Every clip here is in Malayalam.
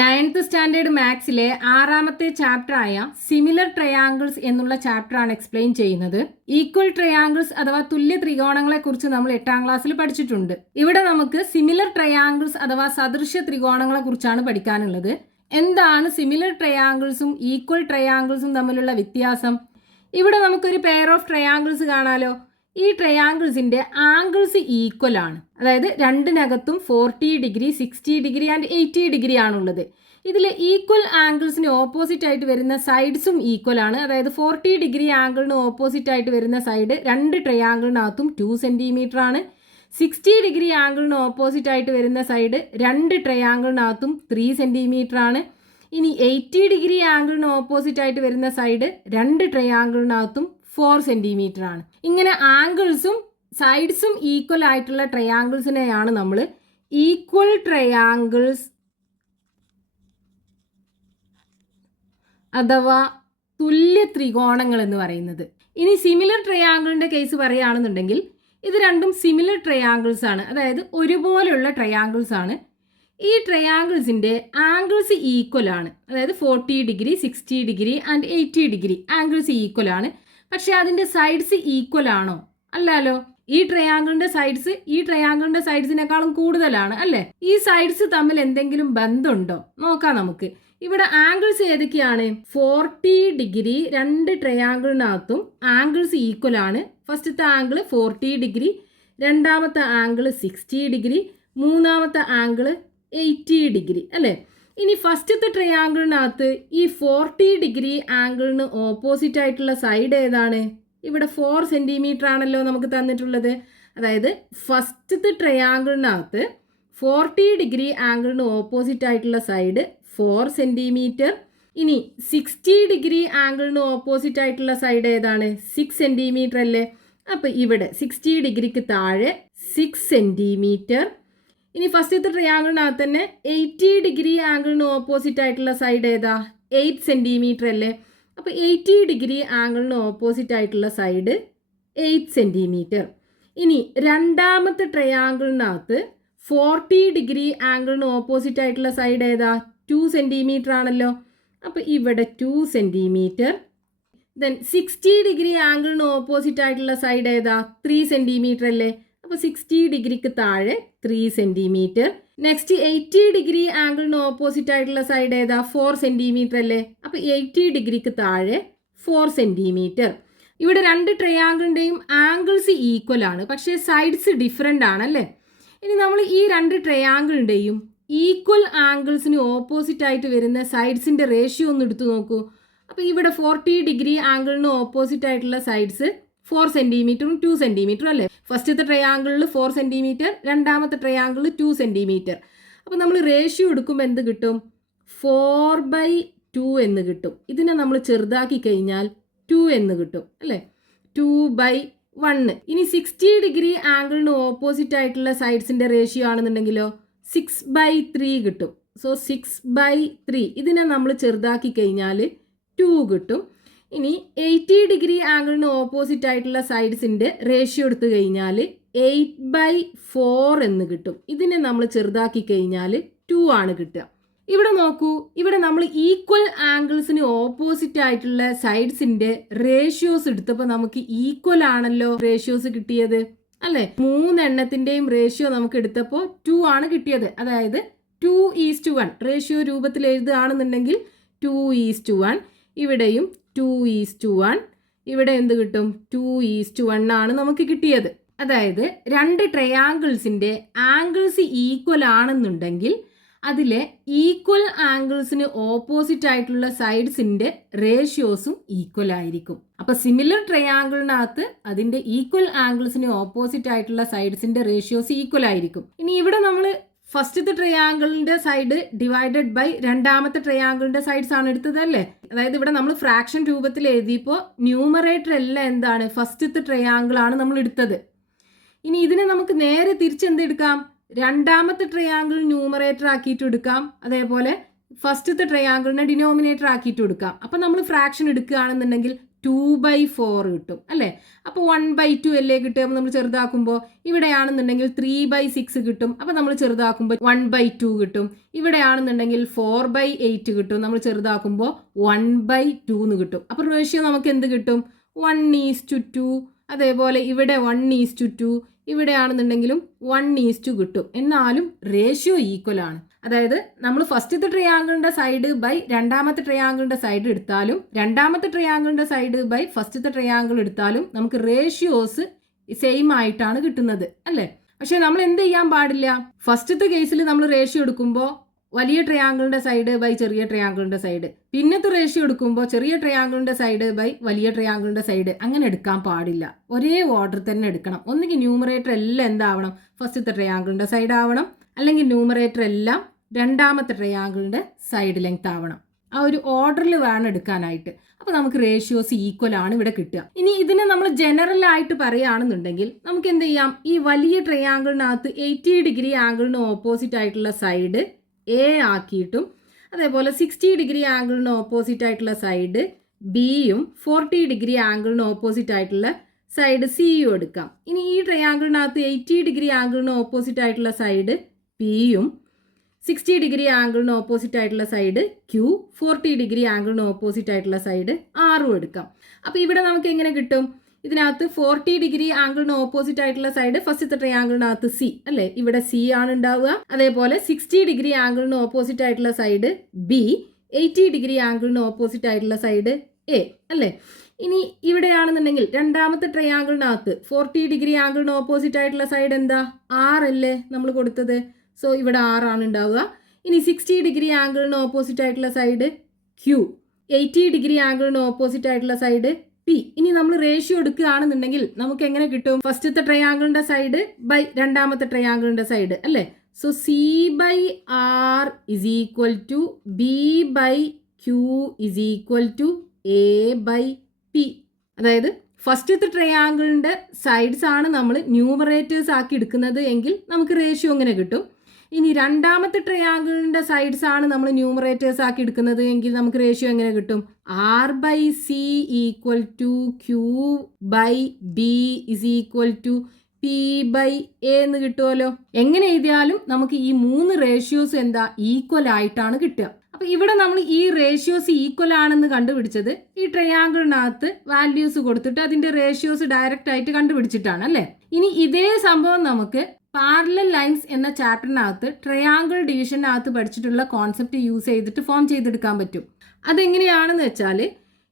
9th സ്റ്റാൻഡേർഡ് മാത്സിലെ 6ാമത്തെ ചാപ്റ്ററായ സിമിലർ ട്രയാങ്കിൾസ് എന്നുള്ള ചാപ്റ്ററാണ് എക്സ്പ്ലെയിൻ ചെയ്യുന്നത്. ഈക്വൽ ട്രയാങ്കിൾസ് അഥവാ തുല്യ ത്രികോണങ്ങളെ കുറിച്ച് നമ്മൾ 8ാം ക്ലാസ്സിൽ പഠിച്ചിട്ടുണ്ട്. ഇവിടെ നമുക്ക് സിമിലർ ട്രയാങ്കിൾസ് അഥവാ സദൃശ്യ ത്രികോണങ്ങളെ കുറിച്ചാണ് പഠിക്കാനുള്ളത്. എന്താണ് സിമിലർ ട്രയാങ്കിൾസും ഈക്വൽ ട്രയാങ്കിൾസും തമ്മിലുള്ള വ്യത്യാസം? ഇവിടെ നമുക്കൊരു പെയർ ഓഫ് ട്രയാങ്കിൾസ് കാണാലോ. ഈ ട്രയാങ്കിൾസിന്റെ ആംഗിൾസ് ഈക്വൽ ആണ്. അതായത് രണ്ടിനകത്തും 40 ഡിഗ്രി 60 ഡിഗ്രി ആൻഡ് 80 ഡിഗ്രി ആണുള്ളത്. ഇതിൽ ഈക്വൽ ആംഗിൾസിന് ഓപ്പോസിറ്റ് ആയിട്ട് വരുന്ന സൈഡ്സും ഈക്വൽ ആണ്. അതായത് 40 ഡിഗ്രി ആംഗിളിന് ഓപ്പോസിറ്റ് ആയിട്ട് വരുന്ന സൈഡ് രണ്ട് ട്രയാങ്കിളിനകത്തും 2 സെന്റിമീറ്റർ ആണ്. 60 ഡിഗ്രി ആംഗിളിന് ഓപ്പോസിറ്റ് ആയിട്ട് വരുന്ന സൈഡ് രണ്ട് ട്രയാങ്കിളിനകത്തും 3 സെന്റിമീറ്റർ ആണ്. ഇനി 80 ഡിഗ്രി ആംഗിളിന് ഓപ്പോസിറ്റ് ആയിട്ട് വരുന്ന സൈഡ് രണ്ട് ട്രയാങ്കിളിനകത്തും 4 സെന്റിമീറ്റർ ആണ്. ഇങ്ങനെ ആംഗിൾസും സൈഡ്സും ഈക്വൽ ആയിട്ടുള്ള ട്രയാങ്കിൾസിനെയാണ് നമ്മൾ ഈക്വൽ ട്രയാങ്കിൾസ് അഥവാ തുല്യ ത്രികോണങ്ങൾ എന്ന് പറയുന്നത്. ഇനി സിമിലർ ട്രയാങ്കിളിന്റെ കേസ് പറയുകയാണെന്നുണ്ടെങ്കിൽ ഇത് രണ്ടും സിമിലർ ട്രയാങ്കിൾസ് ആണ്. അതായത് ഒരുപോലെയുള്ള ട്രയാങ്കിൾസ് ആണ്. ഈ ട്രയാങ്കിൾസിന്റെ ആംഗിൾസ് ഈക്വൽ ആണ്. അതായത് 40 degree 60 degree and 80 degree angles equal ആണ്. പക്ഷെ അതിന്റെ സൈഡ്സ് ഈക്വൽ ആണോ? അല്ലല്ലോ. ഈ ട്രയാങ്കിളിന്റെ സൈഡ്സിനേക്കാളും കൂടുതലാണ് അല്ലേ? ഈ സൈഡ്സ് തമ്മിൽ എന്തെങ്കിലും ബന്ധമുണ്ടോ നോക്കാം നമുക്ക്. ഇവിടെ ആംഗിൾസ് ഏതൊക്കെയാണ്? 40 ഡിഗ്രി രണ്ട് ട്രയാങ്കിളിനകത്തും ആംഗിൾസ് ഈക്വൽ ആണ്. ഫസ്റ്റത്തെ ആംഗിൾ 40 ഡിഗ്രി, രണ്ടാമത്തെ ആംഗിൾ 60 ഡിഗ്രി, മൂന്നാമത്തെ ആംഗിൾ 80 ഡിഗ്രി അല്ലേ? ഇനി ഫസ്റ്റത്തെ ട്രയാങ്കിളിനകത്ത് ഈ 40 ഡിഗ്രി ആംഗിളിന് ഓപ്പോസിറ്റ് ആയിട്ടുള്ള സൈഡ് ഏതാണ്? ഇവിടെ 4 സെന്റിമീറ്റർ ആണല്ലോ നമുക്ക് തന്നിട്ടുള്ളത്. അതായത് ഫസ്റ്റത്തെ ട്രയാങ്കിളിനകത്ത് 40 ഡിഗ്രി ആംഗിളിന് ഓപ്പോസിറ്റ് ആയിട്ടുള്ള സൈഡ് 4 സെന്റിമീറ്റർ. ഇനി 60 ഡിഗ്രി ആംഗിളിന് ഓപ്പോസിറ്റ് ആയിട്ടുള്ള സൈഡ് ഏതാണ്? 6 സെന്റിമീറ്റർ അല്ലേ? അപ്പം ഇവിടെ 60 ഡിഗ്രിക്ക് താഴെ 6 സെന്റിമീറ്റർ. ഇനി ഫസ്റ്റത്തെ ട്രയാങ്കിളിനകത്ത് തന്നെ 80 ഡിഗ്രി ആംഗിളിന് ഓപ്പോസിറ്റ് ആയിട്ടുള്ള സൈഡ് ഏതാ? 8 സെന്റിമീറ്റർ അല്ലേ? അപ്പോൾ 80 ഡിഗ്രി ആംഗിളിന് ഓപ്പോസിറ്റ് ആയിട്ടുള്ള സൈഡ് 8 സെന്റിമീറ്റർ. ഇനി രണ്ടാമത്തെ ട്രയാങ്കിളിനകത്ത് 40 ഡിഗ്രി ആംഗിളിന് ഓപ്പോസിറ്റ് ആയിട്ടുള്ള സൈഡ് ഏതാ? 2 സെന്റിമീറ്റർ ആണല്ലോ. അപ്പോൾ ഇവിടെ 2 സെന്റിമീറ്റർ. ദെൻ 60 ഡിഗ്രി ആംഗിളിന് ഓപ്പോസിറ്റ് ആയിട്ടുള്ള സൈഡ് ഏതാ? 3 സെന്റിമീറ്റർ അല്ലേ? അപ്പോൾ 60 ഡിഗ്രിക്ക് താഴെ 3 സെന്റിമീറ്റർ. നെക്സ്റ്റ് 80 ഡിഗ്രി ആംഗിളിന് ഓപ്പോസിറ്റ് ആയിട്ടുള്ള സൈഡ് ഏതാ? 4 സെന്റിമീറ്റർ അല്ലേ? അപ്പോൾ 80 ഡിഗ്രിക്ക് താഴെ 4 സെന്റിമീറ്റർ. ഇവിടെ രണ്ട് ട്രയാങ്കിളിൻ്റെയും ആംഗിൾസ് ഈക്വൽ ആണ്, പക്ഷേ സൈഡ്സ് ഡിഫറെൻ്റ് ആണല്ലേ? ഇനി നമ്മൾ ഈ രണ്ട് ട്രയാങ്കിളിൻ്റെയും ഈക്വൽ ആംഗിൾസിന് ഓപ്പോസിറ്റ് ആയിട്ട് വരുന്ന സൈഡ്സിൻ്റെ റേഷ്യോ ഒന്ന് എടുത്തു നോക്കൂ. അപ്പോൾ ഇവിടെ 40 ഡിഗ്രി ആംഗിളിന് ഓപ്പോസിറ്റ് ആയിട്ടുള്ള സൈഡ്സ് 4 സെന്റിമീറ്ററും 2 സെന്റിമീറ്ററും അല്ലേ? ഫസ്റ്റത്തെ ട്രയാങ്കിളിൽ 4 സെന്റിമീറ്റർ, രണ്ടാമത്തെ ട്രയാങ്കിളിൽ 2 സെന്റിമീറ്റർ. അപ്പോൾ നമ്മൾ റേഷ്യോ എടുക്കുമ്പോൾ എന്ത് കിട്ടും? 4/2 എന്ന് കിട്ടും. ഇതിനെ നമ്മൾ ചെറുതാക്കി കഴിഞ്ഞാൽ 2 എന്ന് കിട്ടും അല്ലേ? 2/1. ഇനി 60 ഡിഗ്രി ആംഗിളിന് ഓപ്പോസിറ്റ് ആയിട്ടുള്ള സൈഡ്സിന്റെ റേഷ്യോ ആണെന്നുണ്ടെങ്കിലോ 6/3 കിട്ടും. സോ 6/3 ഇതിനെ നമ്മൾ ചെറുതാക്കി കഴിഞ്ഞാൽ 2 കിട്ടും. ഇനി 80 ഡിഗ്രി ആംഗിളിന് ഓപ്പോസിറ്റ് ആയിട്ടുള്ള സൈഡ്സിൻ്റെ റേഷ്യോ എടുത്തു കഴിഞ്ഞാൽ 8/4 എന്ന് കിട്ടും. ഇതിനെ നമ്മൾ ചെറുതാക്കി കഴിഞ്ഞാൽ 2 ആണ് കിട്ടുക. ഇവിടെ നോക്കൂ, ഇവിടെ നമ്മൾ ഈക്വൽ ആംഗിൾസിന് ഓപ്പോസിറ്റ് ആയിട്ടുള്ള സൈഡ്സിൻ്റെ റേഷ്യോസ് എടുത്തപ്പോൾ നമുക്ക് ഈക്വൽ ആണല്ലോ റേഷ്യോസ് കിട്ടിയത് അല്ലേ? 3 എണ്ണത്തിൻ്റെയും റേഷ്യോ നമുക്ക് എടുത്തപ്പോൾ 2 ആണ് കിട്ടിയത്. അതായത് 2:1 റേഷ്യോ രൂപത്തിൽ എഴുതുകയാണെന്നുണ്ടെങ്കിൽ 2:1. ഇവിടെയും 2:1. ഇവിടെ എന്ത് കിട്ടും? 2:1 ആണ് നമുക്ക് കിട്ടിയത്. അതായത് രണ്ട് ട്രയാങ്കിൾസിന്റെ ആംഗിൾസ് ഈക്വൽ ആണെന്നുണ്ടെങ്കിൽ അതിലെ ഈക്വൽ ആംഗിൾസിന് ഓപ്പോസിറ്റ് ആയിട്ടുള്ള സൈഡ്സിന്റെ റേഷ്യോസും ഈക്വൽ ആയിരിക്കും. അപ്പൊ സിമിലർ ട്രയാങ്കിളിനകത്ത് അതിന്റെ ഈക്വൽ ആംഗിൾസിന് ഓപ്പോസിറ്റ് ആയിട്ടുള്ള സൈഡ്സിന്റെ റേഷ്യോസ് ഈക്വൽ ആയിരിക്കും. ഇനി ഇവിടെ നമ്മൾ ഫസ്റ്റത്തെ ട്രയാങ്കിളിന്റെ സൈഡ് ഡിവൈഡഡ് ബൈ രണ്ടാമത്തെ ട്രയാങ്കിളിന്റെ സൈഡ്സ് ആണ് എടുത്തത് അല്ലേ? അതായത് ഇവിടെ നമ്മൾ ഫ്രാക്ഷൻ രൂപത്തിൽ എഴുതിയപ്പോൾ ന്യൂമറേറ്റർ എല്ലാം എന്താണ്? ഫസ്റ്റത്തെ ട്രയാങ്കിൾ ആണ് നമ്മൾ എടുത്തത്. ഇനി ഇതിനെ നമുക്ക് നേരെ തിരിച്ചെന്തെടുക്കാം? രണ്ടാമത്തെ ട്രയാങ്കിൾ ന്യൂമറേറ്റർ ആക്കിയിട്ട് എടുക്കാം. അതേപോലെ ഫസ്റ്റത്തെ ട്രയാങ്കിളിനെ ഡിനോമിനേറ്റർ ആക്കിയിട്ട് എടുക്കാം. അപ്പം നമ്മൾ ഫ്രാക്ഷൻ എടുക്കുകയാണെന്നുണ്ടെങ്കിൽ 2/4 കിട്ടും അല്ലേ. അപ്പോൾ 1/2 അല്ലേ കിട്ടുക. അപ്പോൾ നമ്മൾ ചെറുതാക്കുമ്പോൾ ഇവിടെയാണെന്നുണ്ടെങ്കിൽ 3/6 കിട്ടും. അപ്പോൾ നമ്മൾ ചെറുതാക്കുമ്പോൾ 1/2 കിട്ടും. ഇവിടെയാണെന്നുണ്ടെങ്കിൽ 4/8 കിട്ടും. നമ്മൾ ചെറുതാക്കുമ്പോൾ 1/2 എന്ന് കിട്ടും. അപ്പോൾ റേഷ്യോ നമുക്ക് എന്ത് കിട്ടും? 1:2. അതേപോലെ ഇവിടെ 1:2. ഇവിടെയാണെന്നുണ്ടെങ്കിലും 1:2 കിട്ടും. എന്നാലും റേഷ്യോ ഈക്വൽ ആണ്. അതായത് നമ്മൾ ഫസ്റ്റത്തെ ട്രയാങ്കിളിന്റെ സൈഡ് ബൈ രണ്ടാമത്തെ ട്രയാങ്കിളിന്റെ സൈഡ് എടുത്താലും രണ്ടാമത്തെ ട്രയാങ്കിളിന്റെ സൈഡ് ബൈ ഫസ്റ്റത്തെ ട്രയാങ്കിൾ എടുത്താലും നമുക്ക് റേഷ്യോസ് സെയിം ആയിട്ടാണ് കിട്ടുന്നത് അല്ലേ. പക്ഷെ നമ്മൾ എന്ത് ചെയ്യാൻ പാടില്ല? ഫസ്റ്റത്തെ കേസിൽ നമ്മൾ റേഷ്യോ എടുക്കുമ്പോൾ വലിയ ട്രയാങ്കിളിന്റെ സൈഡ് ബൈ ചെറിയ ട്രയാങ്കിളിന്റെ സൈഡ്, പിന്നത്തെ റേഷ്യോ എടുക്കുമ്പോൾ ചെറിയ ട്രയാങ്കിളിന്റെ സൈഡ് ബൈ വലിയ ട്രയാങ്കിളിന്റെ സൈഡ്, അങ്ങനെ എടുക്കാൻ പാടില്ല. ഒരേ ഓർഡർ തന്നെ എടുക്കണം. ഒന്നുകിൽ ന്യൂമറേറ്റർ എല്ലാം എന്താവണം? ഫസ്റ്റത്തെ ട്രയാങ്കിളിന്റെ സൈഡ് ആവണം, അല്ലെങ്കിൽ ന്യൂമറേറ്റർ എല്ലാം രണ്ടാമത്തെ ട്രയാങ്കിളിന്റെ സൈഡ് ലെങ്ത് ആവണം. ആ ഒരു ഓർഡറിൽ വേണം എടുക്കാനായിട്ട്. അപ്പോൾ നമുക്ക് റേഷ്യോസ് ഈക്വൽ ആണ് ഇവിടെ കിട്ടുക. ഇനി ഇതിനെ നമ്മൾ ജനറൽ ആയിട്ട് പറയുകയാണെന്നുണ്ടെങ്കിൽ നമുക്ക് എന്ത് ചെയ്യാം? ഈ വലിയ ട്രയാങ്കിളിനകത്ത് 80 ഡിഗ്രി ആംഗിളിന് ഓപ്പോസിറ്റ് ആയിട്ടുള്ള സൈഡ് എ ആക്കിയിട്ടും അതേപോലെ 60 ഡിഗ്രി ആംഗിളിന് ഓപ്പോസിറ്റ് ആയിട്ടുള്ള സൈഡ് ബിയും 40 ഡിഗ്രി ആംഗിളിന് ഓപ്പോസിറ്റ് ആയിട്ടുള്ള സൈഡ് സിയും എടുക്കാം. ഇനി ഈ ട്രയാങ്കിളിനകത്ത് 80 ഡിഗ്രി ആംഗിളിന് ഓപ്പോസിറ്റ് ആയിട്ടുള്ള സൈഡ് പിയും 60 ഡിഗ്രി ആംഗിളിന് ഓപ്പോസിറ്റ് ആയിട്ടുള്ള സൈഡ് ക്യൂ, 40 ഡിഗ്രി ആംഗിളിന് ഓപ്പോസിറ്റ് ആയിട്ടുള്ള സൈഡ് ആറും എടുക്കാം. അപ്പോൾ ഇവിടെ നമുക്ക് എങ്ങനെ കിട്ടും? ഇതിനകത്ത് 40 ഡിഗ്രി ആംഗിളിന് ഓപ്പോസിറ്റ് ആയിട്ടുള്ള സൈഡ് ഫസ്റ്റത്തെ ട്രയാങ്കിളിനകത്ത് സി അല്ലേ, ഇവിടെ സി ആണ് ഉണ്ടാവുക. അതേപോലെ 60 ഡിഗ്രി ആംഗിളിന് ഓപ്പോസിറ്റ് ആയിട്ടുള്ള സൈഡ് ബി, 80 ഡിഗ്രി ആംഗിളിന് ഓപ്പോസിറ്റ് ആയിട്ടുള്ള സൈഡ് എ അല്ലേ. ഇനി ഇവിടെയാണെന്നുണ്ടെങ്കിൽ രണ്ടാമത്തെ ട്രയാങ്കിളിനകത്ത് 40 ഡിഗ്രി ആംഗിളിന് ഓപ്പോസിറ്റ് ആയിട്ടുള്ള സൈഡ് എന്താ? ആറല്ലേ നമ്മൾ കൊടുത്തത്. സോ ഇവിടെ ആറാണ് ഉണ്ടാവുക. ഇനി 60 ഡിഗ്രി ആംഗിളിന് ഓപ്പോസിറ്റ് ആയിട്ടുള്ള സൈഡ് ക്യൂ, 80 ഡിഗ്രി ആംഗിളിന് ഓപ്പോസിറ്റ് ആയിട്ടുള്ള സൈഡ് പി. ഇനി നമ്മൾ റേഷ്യോ എടുക്കുകയാണെന്നുണ്ടെങ്കിൽ നമുക്ക് എങ്ങനെ കിട്ടും? ഫസ്റ്റത്തെ ട്രയാങ്കിളിന്റെ സൈഡ് ബൈ രണ്ടാമത്തെ ട്രയാങ്കിളിന്റെ സൈഡ് അല്ലേ. So C by R is equal to B by Q is equal to A by P. അതായത് ഫസ്റ്റത്തെ ട്രയാങ്കിളിന്റെ സൈഡ്സ് ആണ് നമ്മൾ ന്യൂമറേറ്റേഴ്സ് ആക്കി എടുക്കുന്നത് എങ്കിൽ നമുക്ക് റേഷ്യോ എങ്ങനെ കിട്ടും? ഇനി രണ്ടാമത്തെ ട്രയാങ്കിളിന്റെ സൈഡ്സ് ആണ് നമ്മൾ ന്യൂമറേറ്റേഴ്സ് ആക്കി എടുക്കുന്നത് എങ്കിൽ നമുക്ക് റേഷ്യോ എങ്ങനെ കിട്ടും? R by C equal to Q by B is equal to P by A എന്ന് കിട്ടുമല്ലോ. എങ്ങനെ എഴുതിയാലും നമുക്ക് ഈ 3 റേഷ്യോസ് എന്താ? ഈക്വൽ ആയിട്ടാണ് കിട്ടുക. അപ്പൊ ഇവിടെ നമ്മൾ ഈ റേഷ്യോസ് ഈക്വൽ ആണെന്ന് കണ്ടുപിടിച്ചത് ഈ ട്രയാങ്കിളിനകത്ത് വാല്യൂസ് കൊടുത്തിട്ട് അതിന്റെ റേഷ്യോസ് ഡയറക്റ്റ് ആയിട്ട് കണ്ടുപിടിച്ചിട്ടാണ് അല്ലേ. ഇനി ഇതേ സംഭവം നമുക്ക് പാരലൽ ലൈൻസ് എന്ന ചാപ്റ്ററിനകത്ത് ട്രയാങ്കിൾ ഡിവിഷനകത്ത് പഠിച്ചിട്ടുള്ള കോൺസെപ്റ്റ് യൂസ് ചെയ്തിട്ട് ഫോം ചെയ്തെടുക്കാൻ പറ്റും. അതെങ്ങനെയാണെന്ന് വെച്ചാൽ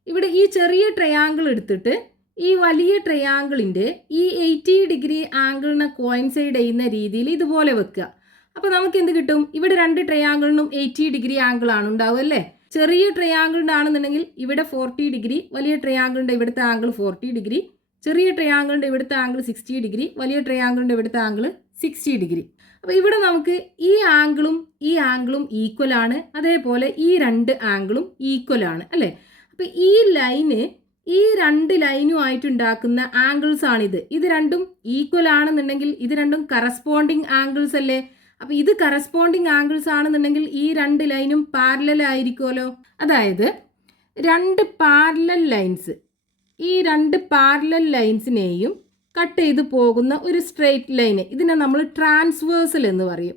ഇവിടെ ഈ ചെറിയ ട്രയാങ്കിൾ എടുത്തിട്ട് ഈ വലിയ ട്രയാങ്കിളിന്റെ ഈ 80 ഡിഗ്രി ആംഗിളിനെ കോയിൻസൈഡ് ചെയ്യുന്ന രീതിയിൽ ഇതുപോലെ വെക്കുക. അപ്പോൾ നമുക്ക് എന്ത് കിട്ടും? ഇവിടെ രണ്ട് ട്രയാങ്കിളിനും 80 ഡിഗ്രി ആംഗിൾ ആണ് ഉണ്ടാവുക അല്ലേ. ചെറിയ ട്രയാങ്കിളിൻ്റെ ആണെന്നുണ്ടെങ്കിൽ ഇവിടെ 40 ഡിഗ്രി, വലിയ ട്രയാങ്കിളിൻ്റെ ഇവിടുത്തെ ആംഗിൾ 40 ഡിഗ്രി, ചെറിയ ട്രയാങ്കിളിൻ്റെ ഇവിടുത്തെ ആംഗിൾ 60 ഡിഗ്രി, വലിയ ട്രയാങ്കിളിൻ്റെ ഇവിടുത്തെ ആംഗിൾ 60 ഡിഗ്രി. അപ്പോൾ ഇവിടെ നമുക്ക് ഈ ആംഗിളും ഈക്വൽ ആണ്, അതേപോലെ ഈ രണ്ട് ആംഗിളും ഈക്വൽ ആണ് അല്ലേ. അപ്പോൾ ഈ ലൈന് ഈ രണ്ട് ലൈനുമായിട്ട് ഉണ്ടാക്കുന്ന ആംഗിൾസ് ആണിത്. ഇത് രണ്ടും ഈക്വൽ ആണെന്നുണ്ടെങ്കിൽ ഇത് രണ്ടും കറസ്പോണ്ടിങ് ആംഗിൾസ് അല്ലേ. അപ്പോൾ ഇത് കറസ്പോണ്ടിങ് ആംഗിൾസ് ആണെന്നുണ്ടെങ്കിൽ ഈ രണ്ട് ലൈനും പാരലൽ ആയിരിക്കുമല്ലോ. അതായത് രണ്ട് പാരലൽ ലൈൻസ്, ഈ രണ്ട് പാരലൽ ലൈൻസിനെയും കട്ട് ചെയ്ത് പോകുന്ന ഒരു സ്ട്രെയിറ്റ് ലൈന്, ഇതിനെ നമ്മൾ ട്രാൻസ്വേഴ്സൽ എന്ന് പറയും.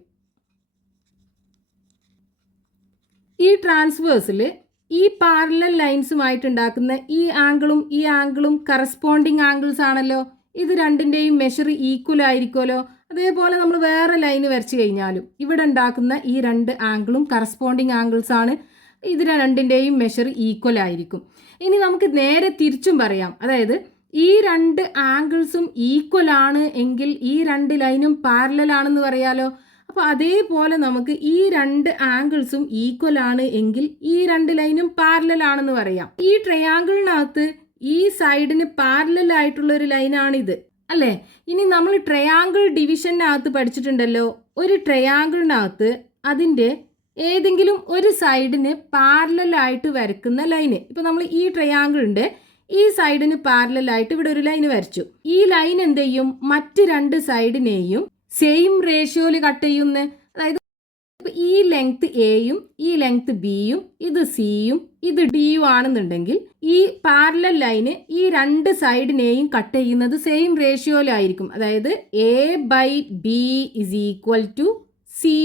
ഈ ട്രാൻസ്വേഴ്സിൽ ഈ പാരലൽ ലൈൻസുമായിട്ട് ഉണ്ടാക്കുന്ന ഈ ആംഗിളും കറസ്പോണ്ടിങ് ആംഗിൾസ് ആണല്ലോ. ഇത് രണ്ടിൻ്റെയും മെഷർ ഈക്വൽ ആയിരിക്കുമല്ലോ. അതേപോലെ നമ്മൾ വേറെ ലൈന് വരച്ച് കഴിഞ്ഞാലും ഇവിടെ ഉണ്ടാക്കുന്ന ഈ രണ്ട് ആംഗിളും കറസ്പോണ്ടിങ് ആംഗിൾസ് ആണ്. ഇത് രണ്ടിൻ്റെയും മെഷർ ഈക്വൽ ആയിരിക്കും. ഇനി നമുക്ക് നേരെ തിരിച്ചും പറയാം. അതായത് ഈ രണ്ട് ആംഗിൾസും ഈക്വൽ ആണ് എങ്കിൽ ഈ രണ്ട് ലൈനും പാരലൽ ആണെന്ന് പറയാലോ. അപ്പോൾ അതേപോലെ നമുക്ക് ഈ രണ്ട് ആംഗിൾസും ഈക്വൽ ആണ് എങ്കിൽ ഈ രണ്ട് ലൈനും പാരലൽ ആണെന്ന് പറയാം. ഈ ട്രയാങ്കിളിനകത്ത് ഈ സൈഡിന് പാരലൽ ആയിട്ടുള്ള ഒരു ലൈനാണിത് അല്ലേ. ഇനി നമ്മൾ ട്രയാങ്കിൾ ഡിവിഷനകത്ത് പഠിച്ചിട്ടുണ്ടല്ലോ, ഒരു ട്രയാങ്കിളിനകത്ത് അതിൻ്റെ ഏതെങ്കിലും ഒരു സൈഡിന് പാരലൽ ആയിട്ട് വരക്കുന്ന ലൈന്. ഇപ്പോൾ നമ്മൾ ഈ ട്രയാങ്കിളിൻ്റെ ഈ സൈഡിന് പാരലൽ ആയിട്ട് ഇവിടെ ഒരു ലൈന് വരച്ചു. ഈ ലൈൻ എന്ത് ചെയ്യും? മറ്റ് രണ്ട് സൈഡിനെയും സെയിം റേഷ്യോയിൽ കട്ട് ചെയ്യുന്നു. അതായത് ഈ ലെങ്ത് എയും ഈ ലെങ്ത് ബിയും ഇത് സിയും ഇത് ഡിയും ആണെന്നുണ്ടെങ്കിൽ ഈ പാരലൽ ലൈന് ഈ രണ്ട് സൈഡിനെയും കട്ട് ചെയ്യുന്നത് സെയിം റേഷ്യോയിലായിരിക്കും. അതായത് A by B is equal to C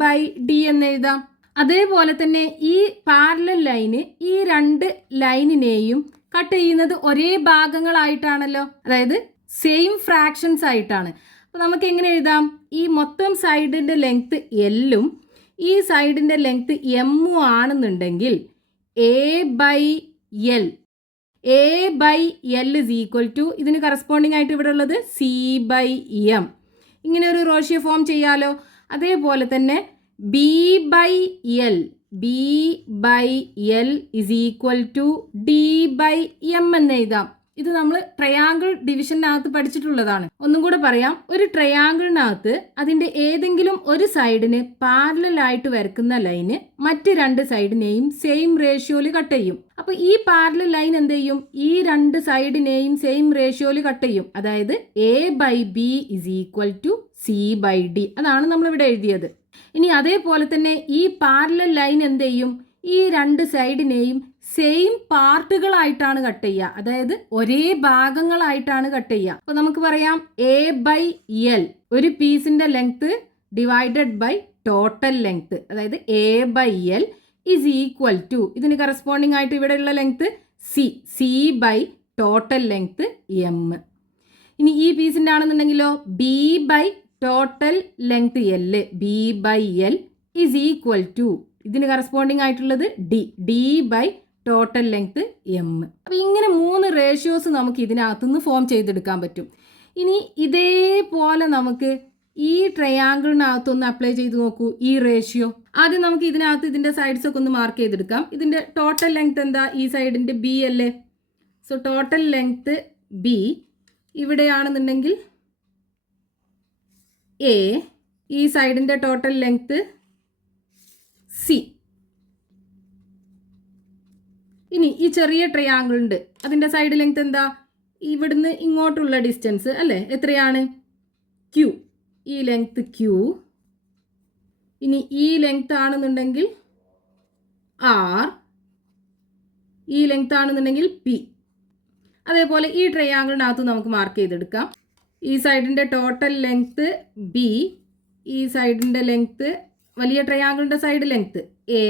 by D എന്ന് എഴുതാം. അതേപോലെ തന്നെ ഈ പാരലൽ ലൈന് ഈ രണ്ട് ലൈനിനെയും കട്ട് ചെയ്യുന്നത് ഒരേ ഭാഗങ്ങളായിട്ടാണല്ലോ, അതായത് സെയിം ഫ്രാക്ഷൻസ് ആയിട്ടാണ്. അപ്പോൾ നമുക്ക് എങ്ങനെ എഴുതാം? ഈ മൊത്തം സൈഡിൻ്റെ ലെങ്ത് എല്ലും ഈ സൈഡിൻ്റെ ലെങ്ത് എമ്മും ആണെന്നുണ്ടെങ്കിൽ A by L is equal to ഇതിന് കറസ്പോണ്ടിങ് ആയിട്ട് ഇവിടെ ഉള്ളത് സി ബൈ എം. ഇങ്ങനെ ഒരു റേഷ്യോ ഫോം ചെയ്യാലോ. അതേപോലെ തന്നെ B by L is equal to D by M എന്ന് എഴുതാം. ഇത് നമ്മൾ ട്രയാങ്കിൾ ഡിവിഷനകത്ത് പഠിച്ചിട്ടുള്ളതാണ്. ഒന്നും കൂടെ പറയാം. ഒരു ട്രയാങ്കിളിനകത്ത് അതിൻ്റെ ഏതെങ്കിലും ഒരു സൈഡിന് പാരലൽ ആയിട്ട് വരക്കുന്ന ലൈന് മറ്റ് രണ്ട് സൈഡിനെയും സെയിം റേഷ്യോയിൽ കട്ട് ചെയ്യും. അപ്പോൾ ഈ പാരലൽ ലൈൻ എന്ത് ചെയ്യും? ഈ രണ്ട് സൈഡിനെയും സെയിം റേഷ്യോയിൽ കട്ട് ചെയ്യും. അതായത് A by B is equal to C by D. അതാണ് നമ്മളിവിടെ എഴുതിയത്. ഇനി അതേപോലെ തന്നെ ഈ പാരലൽ ലൈൻ എന്ത് ചെയ്യും? ഈ രണ്ട് സൈഡിനെയും സെയിം പാർട്ടുകളായിട്ടാണ് കട്ട് ചെയ്യുക. അതായത് ഒരേ ഭാഗങ്ങളായിട്ടാണ് കട്ട് ചെയ്യുക. അപ്പോൾ നമുക്ക് പറയാം എ ബൈ എൽ ഒരു പീസിന്റെ length divided by total length, അതായത് A by L is equal to ഇതിന് കറസ്പോണ്ടിങ് ആയിട്ട് ഇവിടെയുള്ള length C by total length M. ഇനി ഈ പീസിന്റെ ആണെന്നുണ്ടെങ്കിലോ B by total length L, B by L is equal to ഇതിന് കറസ്പോണ്ടിങ് ആയിട്ടുള്ളത് D by total length M. അപ്പോൾ ഇങ്ങനെ 3 റേഷ്യോസ് നമുക്ക് ഇതിനകത്തുനിന്ന് ഫോം ചെയ്തെടുക്കാൻ പറ്റും. ഇനി ഇതേപോലെ നമുക്ക് ഈ ട്രയാങ്കിളിനകത്തൊന്ന് അപ്ലൈ ചെയ്ത് നോക്കൂ ഈ റേഷ്യോ. ആദ്യം നമുക്ക് ഇതിനകത്ത് ഇതിൻ്റെ സൈഡ്സ് ഒക്കെ ഒന്ന് മാർക്ക് ചെയ്തെടുക്കാം. ഇതിൻ്റെ ടോട്ടൽ ലെങ്ത് എന്താ? ഈ സൈഡിൻ്റെ ബി അല്ലേ? സോ ടോട്ടൽ ലെങ്ത് ബി ഇവിടെയാണെന്നുണ്ടെങ്കിൽ എ, ഈ സൈഡിൻ്റെ ടോട്ടൽ ലെങ്ത് സി. ഇനി ഈ ചെറിയ ട്രയാങ്കിൾ ഉണ്ട്, അതിൻ്റെ സൈഡ് ലെങ്ത് എന്താ? ഇവിടുന്ന് ഇങ്ങോട്ടുള്ള ഡിസ്റ്റൻസ് അല്ലേ, എത്രയാണ്? ക്യൂ. ഈ ലെങ്ത് ക്യൂ. ഇനി ഈ ലെങ്ത് ആണെന്നുണ്ടെങ്കിൽ ആർ, ഈ ലെങ്ത് ആണെന്നുണ്ടെങ്കിൽ പി. അതേപോലെ ഈ ട്രയാങ്കിളിനകത്ത് നമുക്ക് മാർക്ക് ചെയ്തെടുക്കാം. ഈ സൈഡിൻ്റെ ടോട്ടൽ ലെങ്ത് ബി, ഈ സൈഡിൻ്റെ ലെങ്ത് വലിയ ട്രയാങ്കിളിൻ്റെ സൈഡ് ലെങ്ത് എ,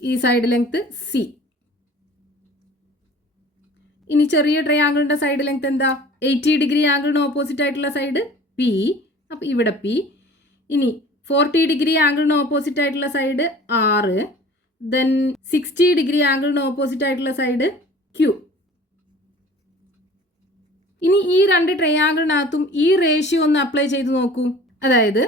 ഈ സൈഡ് ലെങ്ത് സി. ഇനി ചെറിയ ട്രയാങ്കിളിൻ്റെ സൈഡ് ലെങ്ത് എന്താ? 80 ഡിഗ്രി ആംഗിളിന് ഓപ്പോസിറ്റ് ആയിട്ടുള്ള സൈഡ് പി. അപ്പോൾ ഇവിടെ പി. ഇനി 40 ഡിഗ്രി ആംഗിളിന് ഓപ്പോസിറ്റ് ആയിട്ടുള്ള സൈഡ് ആറ്. ദെൻ 60 ഡിഗ്രി ആംഗിളിന് ഓപ്പോസിറ്റ് ആയിട്ടുള്ള സൈഡ് ക്യൂ. ഇനി ഈ രണ്ട് ട്രയാങ്കിളിനകത്തും ഈ റേഷ്യോ ഒന്ന് അപ്ലൈ ചെയ്ത് നോക്കൂ. അതായത്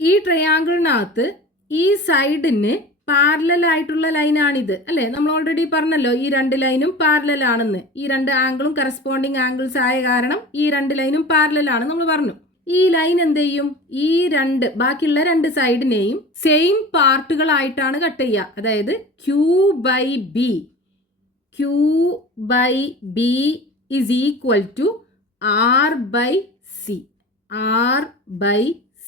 ഈ ട്രയാങ്കിളിനകത്ത് ഈ സൈഡിന് പാരലൽ ആയിട്ടുള്ള ലൈനാണിത് അല്ലേ? നമ്മൾ ഓൾറെഡി പറഞ്ഞല്ലോ ഈ രണ്ട് ലൈനും പാരലൽ ആണെന്ന്. ഈ രണ്ട് ആംഗിളും കറസ്പോണ്ടിങ് ആംഗിൾസ് ആയ കാരണം ഈ രണ്ട് ലൈനും പാരലൽ ആണ് നമ്മൾ പറഞ്ഞു. ഈ ലൈൻ എന്ത് ചെയ്യും? ഈ ബാക്കിയുള്ള രണ്ട് സൈഡിനെയും സെയിം പാർട്ടുകളായിട്ടാണ് കട്ട് ചെയ്യുക. അതായത് Q by B is equal to R by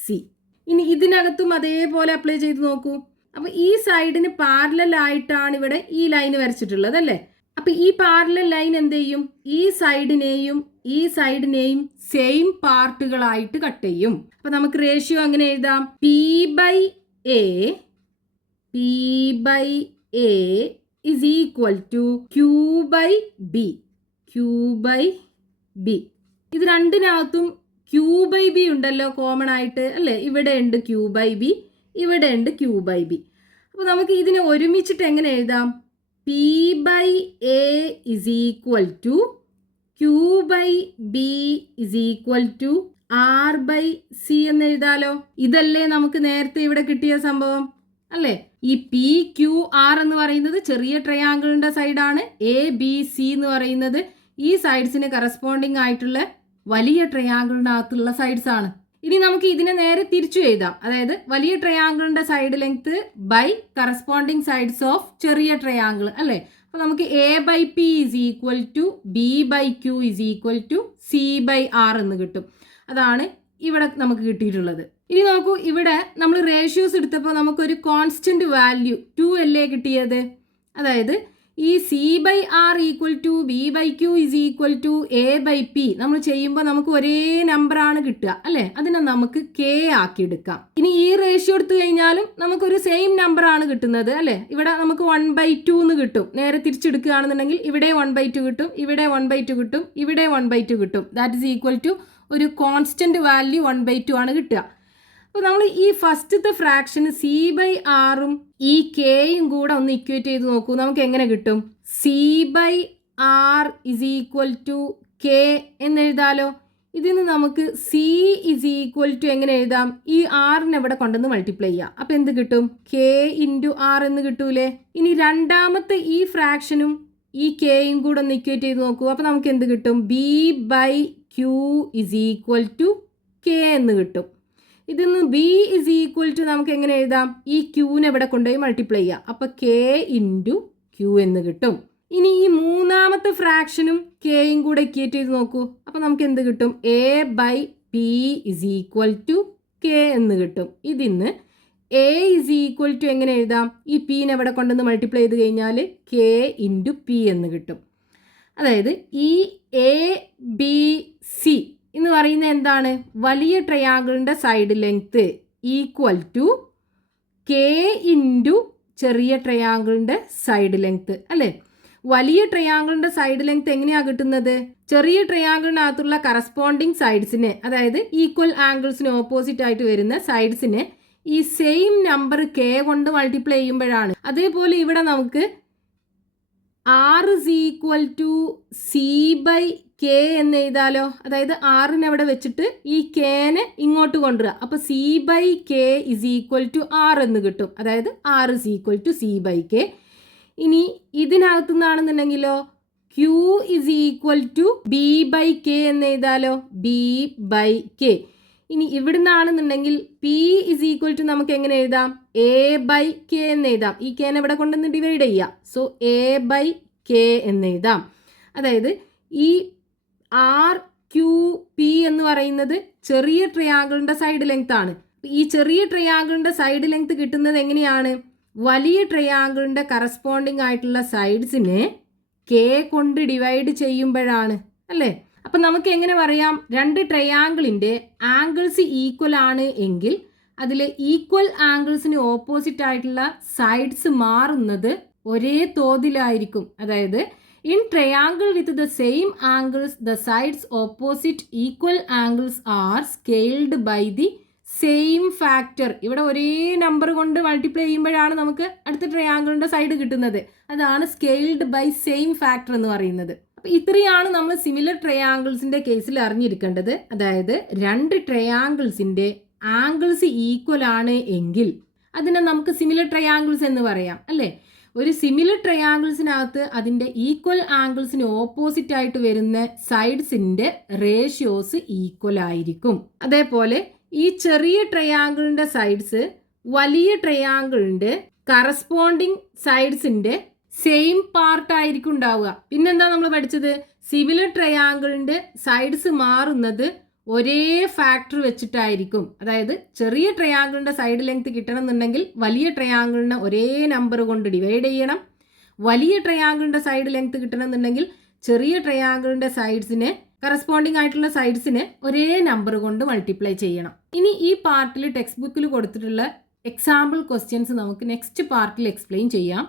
C. ഇനി ഇതിനകത്തും അതേപോലെ അപ്ലൈ ചെയ്ത് നോക്കൂ. അപ്പോൾ ഈ സൈഡിന് പാരലൽ ആയിട്ടാണ് ഇവിടെ ഈ ലൈൻ വരച്ചിട്ടുള്ളത് അല്ലേ? അപ്പോൾ ഈ പാരലൽ ലൈൻ എന്ത് ചെയ്യും? ഈ സൈഡിനെയും സെയിം പാർട്ടുകളായിട്ട് കട്ട് ചെയ്യും. അപ്പോൾ നമുക്ക് റേഷ്യോ അങ്ങനെ എഴുതാം. P by A is equal to Q by B. ഇത് രണ്ടിനകത്തും ക്യൂ ബൈ ബി ഉണ്ടല്ലോ കോമൺ ആയിട്ട് അല്ലേ? ഇവിടെ ഉണ്ട് ക്യൂ ബൈ ബി, ഇവിടെ ഉണ്ട് ക്യൂ ബൈ ബി. അപ്പോൾ നമുക്ക് ഇതിനെ ഒരുമിച്ചിട്ട് എങ്ങനെ എഴുതാം? P by A is equal to Q by B is equal to R by C എന്ന് എഴുതാലോ. ഇതല്ലേ നമുക്ക് നേരത്തെ ഇവിടെ കിട്ടിയ സംഭവം അല്ലേ? ഈ പി ക്യൂ ആർ എന്ന് പറയുന്നത് ചെറിയ ട്രയാങ്കിളിൻ്റെ സൈഡാണ്. എ ബി സി എന്ന് പറയുന്നത് ഈ സൈഡ്സിന് കറസ്പോണ്ടിങ് ആയിട്ടുള്ള വലിയ ട്രയാങ്കിളിനകത്തുള്ള സൈഡ്സ് ആണ്. ഇനി നമുക്ക് ഇതിനെ നേരെ തിരിച്ചു എഴുതാം. അതായത് വലിയ ട്രയാങ്കിളിൻ്റെ side length by corresponding sides of ചെറിയ ട്രയാങ്കിൾ അല്ലേ? അപ്പോൾ നമുക്ക് A by P is equal to B by Q is equal to C by R എന്ന് കിട്ടും. അതാണ് ഇവിടെ നമുക്ക് കിട്ടിയിട്ടുള്ളത്. ഇനി നോക്കൂ, ഇവിടെ നമ്മൾ റേഷ്യോസ് എടുത്തപ്പോൾ നമുക്കൊരു കോൺസ്റ്റന്റ് വാല്യൂ 2 അല്ലേ കിട്ടിയത്. അതായത് ഈ C/R equal to B/Q is equal to A/P നമ്മൾ ചെയ്യുമ്പോൾ നമുക്ക് ഒരേ നമ്പറാണ് കിട്ടുക അല്ലേ. അതിനെ നമുക്ക് K ആക്കി എടുക്കാം. ഇനി ഈ റേഷ്യോ എടുത്തു കഴിഞ്ഞാലും നമുക്കൊരു സെയിം നമ്പറാണ് കിട്ടുന്നത് അല്ലേ. ഇവിടെ നമുക്ക് 1/2 എന്ന് കിട്ടും. നേരെ തിരിച്ചെടുക്കുകയാണെന്നുണ്ടെങ്കിൽ ഇവിടെ 1/2 കിട്ടും, ഇവിടെ 1/2 കിട്ടും, ഇവിടെ 1/2 കിട്ടും. ദാറ്റ് ഇസ് ഈക്വൽ ടു ഒരു കോൺസ്റ്റന്റ് വാല്യൂ 1/2 ആണ് കിട്ടുക. അപ്പോൾ നമ്മൾ ഈ ഫസ്റ്റത്തെ ഫ്രാക്ഷന് C/Rഉം ഈ Kയും കൂടെ ഒന്ന് ഇക്വേറ്റ് ചെയ്ത് നോക്കൂ. നമുക്ക് എങ്ങനെ കിട്ടും? C/R is equal to K എന്ന് എഴുതാലോ. ഇതിന് നമുക്ക് C ഇസ് ഈക്വൽ ടു എങ്ങനെ എഴുതാം? ഈ ആറിനെ ഇവിടെ കൊണ്ടുവന്ന് മൾട്ടിപ്ലൈ ചെയ്യാം. അപ്പം എന്ത് കിട്ടും? K ഇൻറ്റു R എന്ന് കിട്ടൂലേ. ഇനി രണ്ടാമത്തെ ഈ ഫ്രാക്ഷനും ഈ Kയും കൂടെ ഒന്ന് ഇക്വേറ്റ് ചെയ്ത് നോക്കൂ. അപ്പം നമുക്ക് എന്ത് കിട്ടും? B/Q is equal to K എന്ന് കിട്ടും. ഇതിന്ന് B ഇസ് ഈക്വൽ ടു നമുക്ക് എങ്ങനെ എഴുതാം? ഈ ക്യൂവിനെ ഇവിടെ കൊണ്ടുപോയി മൾട്ടിപ്ലൈ ചെയ്യാം. അപ്പോൾ K ഇൻറ്റു Q എന്ന് കിട്ടും. ഇനി ഈ മൂന്നാമത്തെ ഫ്രാക്ഷനും Kയും കൂടെ ഇക്വേറ്റ് ചെയ്ത് നോക്കൂ. അപ്പോൾ നമുക്ക് എന്ത് കിട്ടും? A/P is equal to K എന്ന് കിട്ടും. ഇതിന്ന് A ഇസ് ഈക്വൽ ടു എങ്ങനെ എഴുതാം? ഈ Pനെ ഇവിടെ കൊണ്ടുവന്ന് മൾട്ടിപ്ലൈ ചെയ്ത് കഴിഞ്ഞാൽ K ഇൻറ്റു P എന്ന് കിട്ടും. അതായത് ഈ ABC എന്ന് പറയുന്നത് എന്താണ്? വലിയ ട്രയാങ്കിളിൻ്റെ side length equal to K into ചെറിയ ട്രയാങ്കിളിൻ്റെ സൈഡ് ലെങ്ത്ത് അല്ലേ. വലിയ ട്രയാങ്കിളിൻ്റെ സൈഡ് ലെങ്ത്ത് എങ്ങനെയാണ് കിട്ടുന്നത്? ചെറിയ ട്രയാങ്കിളിനകത്തുള്ള കറസ്പോണ്ടിങ് സൈഡ്സിനെ, അതായത് ഈക്വൽ ആംഗിൾസിന് ഓപ്പോസിറ്റ് ആയിട്ട് വരുന്ന സൈഡ്സിനെ ഈ സെയിം നമ്പർ K കൊണ്ട് മൾട്ടിപ്ലൈ ചെയ്യുമ്പോഴാണ്. അതേപോലെ ഇവിടെ നമുക്ക് R is equal to C/K എന്ന് എഴുതാലോ. അതായത് ആറിനെ അവിടെ വെച്ചിട്ട് ഈ Kനെ ഇങ്ങോട്ട് കൊണ്ടുവരിക. അപ്പോൾ C/K is equal to R എന്ന് കിട്ടും. അതായത് R is equal to C/K. ഇനി ഇതിനകത്തു നിന്നാണെന്നുണ്ടെങ്കിലോ Q is equal to B/K എന്ന് എഴുതാലോ. B/K. ഇനി ഇവിടുന്നാണെന്നുണ്ടെങ്കിൽ P ഇസ് ഈക്വൽ ടു നമുക്ക് എങ്ങനെ എഴുതാം? A/K എന്ന് എഴുതാം. ഈ Kനെ ഇവിടെ കൊണ്ടുവന്ന് ഡിവൈഡ് ചെയ്യാം. സോ A/K എന്ന് എഴുതാം. അതായത് ഈ RQP എന്ന് പറയുന്നത് ചെറിയ ട്രയാങ്കിളിൻ്റെ സൈഡ് ലെങ്ത് ആണ്. ഈ ചെറിയ ട്രയാങ്കിളിൻ്റെ സൈഡ് ലെങ്ത് കിട്ടുന്നത് എങ്ങനെയാണ്? വലിയ ട്രയാങ്കിളിൻ്റെ കറസ്പോണ്ടിങ് ആയിട്ടുള്ള സൈഡ്സിനെ K കൊണ്ട് ഡിവൈഡ് ചെയ്യുമ്പോഴാണ് അല്ലേ. അപ്പം നമുക്ക് എങ്ങനെ പറയാം? രണ്ട് ട്രയാങ്കിളിൻ്റെ ആംഗിൾസ് ഈക്വൽ ആണ് എങ്കിൽ അതിലെ ഈക്വൽ ആംഗിൾസിന് ഓപ്പോസിറ്റ് ആയിട്ടുള്ള സൈഡ്സ് മാറുന്നത് ഒരേ തോതിലായിരിക്കും. അതായത് in triangle with the same angles, the sides opposite equal angles are scaled by the same factor. ഇവിടെ ഒരേ നമ്പർ കൊണ്ട് മൾട്ടിപ്ലൈ ചെയ്യുമ്പോഴാണ് നമുക്ക് അടുത്ത ട്രയാങ്കിളിൻ്റെ സൈഡ് കിട്ടുന്നത്. അതാണ് സ്കെയിൽഡ് ബൈ സെയിം ഫാക്ടർ എന്ന് പറയുന്നത്. അപ്പോൾ ഇത്രയാണ് നമ്മൾ സിമിലർ ട്രയാങ്കിൾസിൻ്റെ കേസിൽ അറിഞ്ഞിരിക്കേണ്ടത്. അതായത് രണ്ട് ട്രയാങ്കിൾസിൻ്റെ ആംഗിൾസ് ഈക്വൽ ആണ് എങ്കിൽ അതിനെ നമുക്ക് സിമിലർ ട്രയാങ്കിൾസ് എന്ന് പറയാം അല്ലേ. ഒരു സിമിലർ ട്രയാങ്കിൾസിനകത്ത് അതിൻ്റെ ഈക്വൽ ആംഗിൾസിന് ഓപ്പോസിറ്റ് ആയിട്ട് വരുന്ന സൈഡ്സിൻ്റെ റേഷ്യോസ് ഈക്വൽ ആയിരിക്കും. അതേപോലെ ഈ ചെറിയ ട്രയാങ്കിളിൻ്റെ സൈഡ്സ് വലിയ ട്രയാങ്കിളിൻ്റെ കറസ്പോണ്ടിങ് സൈഡ്സിൻ്റെ സെയിം പാർട്ടായിരിക്കും ഉണ്ടാവുക. പിന്നെന്താ നമ്മൾ പഠിച്ചത്? സിമിലർ ട്രയാങ്കിളിൻ്റെ സൈഡ്സ് മാറുന്നത് ഒരേ ഫാക്ടർ വെച്ചിട്ടായിരിക്കും. അതായത് ചെറിയ ട്രയാങ്കിളിൻ്റെ സൈഡ് ലെങ്ത് കിട്ടണം എന്നുണ്ടെങ്കിൽ വലിയ ട്രയാങ്കിളിനെ ഒരേ നമ്പർ കൊണ്ട് ഡിവൈഡ് ചെയ്യണം. വലിയ ട്രയാങ്കിളിൻ്റെ സൈഡ് ലെങ്ത് കിട്ടണം എന്നുണ്ടെങ്കിൽ ചെറിയ ട്രയാങ്കിളിൻ്റെ സൈഡ്സിനെ കറസ്പോണ്ടിങ് ആയിട്ടുള്ള സൈഡ്സിനെ ഒരേ നമ്പർ കൊണ്ട് മൾട്ടിപ്ലൈ ചെയ്യണം. ഇനി ഈ പാർട്ടിൽ ടെക്സ്റ്റ് ബുക്കിൽ കൊടുത്തിട്ടുള്ള എക്സാമ്പിൾ ക്വസ്റ്റ്യൻസ് നമുക്ക് നെക്സ്റ്റ് പാർട്ടിൽ എക്സ്പ്ലെയിൻ ചെയ്യാം.